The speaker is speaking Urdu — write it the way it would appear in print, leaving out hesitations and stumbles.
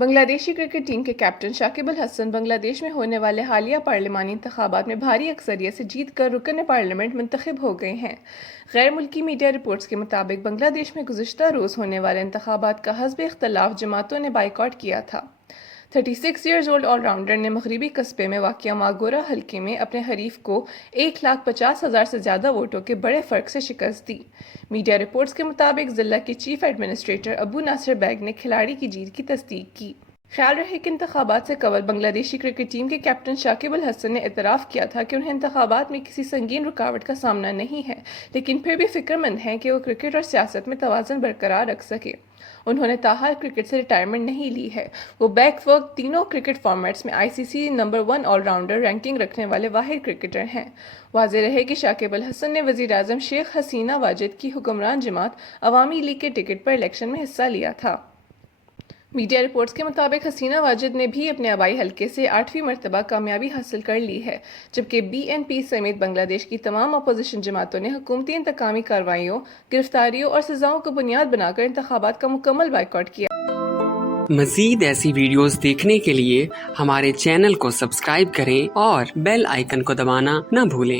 بنگلہ دیشی کرکٹ ٹیم کے کیپٹن شاکب الحسن بنگلہ دیش میں ہونے والے حالیہ پارلیمانی انتخابات میں بھاری اکثریت سے جیت کر رکن پارلیمنٹ منتخب ہو گئے ہیں۔ غیر ملکی میڈیا رپورٹس کے مطابق بنگلہ دیش میں گزشتہ روز ہونے والے انتخابات کا حزب اختلاف جماعتوں نے بائیکاٹ کیا تھا۔ 36 ایئرز اولڈ آل راؤنڈر نے مغربی قصبے میں واقع ماگورا حلقے میں اپنے حریف کو 1,50,000 سے زیادہ ووٹوں کے بڑے فرق سے شکست دی۔ میڈیا رپورٹس کے مطابق ضلع کے چیف ایڈمنسٹریٹر ابو ناصر بیگ نے کھلاڑی کی جیت کی تصدیق کی۔ خیال رہے کہ انتخابات سے قبل بنگلہ دیشی کرکٹ ٹیم کے کیپٹن شاکب الحسن نے اعتراف کیا تھا کہ انہیں انتخابات میں کسی سنگین رکاوٹ کا سامنا نہیں ہے، لیکن پھر بھی فکر مند ہیں کہ وہ کرکٹ اور سیاست میں توازن برقرار رکھ سکے۔ انہوں نے تاحال کرکٹ سے ریٹائرمنٹ نہیں لی ہے۔ وہ بیک وقت تینوں کرکٹ فارمیٹس میں ICC number 1 all rounder ranking رکھنے والے واحد کرکٹر ہیں۔ واضح رہے کہ شاکب الحسن نے وزیر اعظم شیخ حسینہ واجد کی حکمران جماعت عوامی لیگ کے ٹکٹ پر الیکشن میں حصہ لیا تھا۔ میڈیا رپورٹس کے مطابق حسینہ واجد نے بھی اپنے آبائی حلقے سے 8ویں مرتبہ کامیابی حاصل کر لی ہے، جبکہ BNP سمیت بنگلہ دیش کی تمام اپوزیشن جماعتوں نے حکومتی انتقامی کارروائیوں، گرفتاریوں اور سزاؤں کو بنیاد بنا کر انتخابات کا مکمل بائیکاٹ کیا۔ مزید ایسی ویڈیوز دیکھنے کے لیے ہمارے چینل کو سبسکرائب کریں اور بیل آئیکن کو دبانا نہ بھولیں۔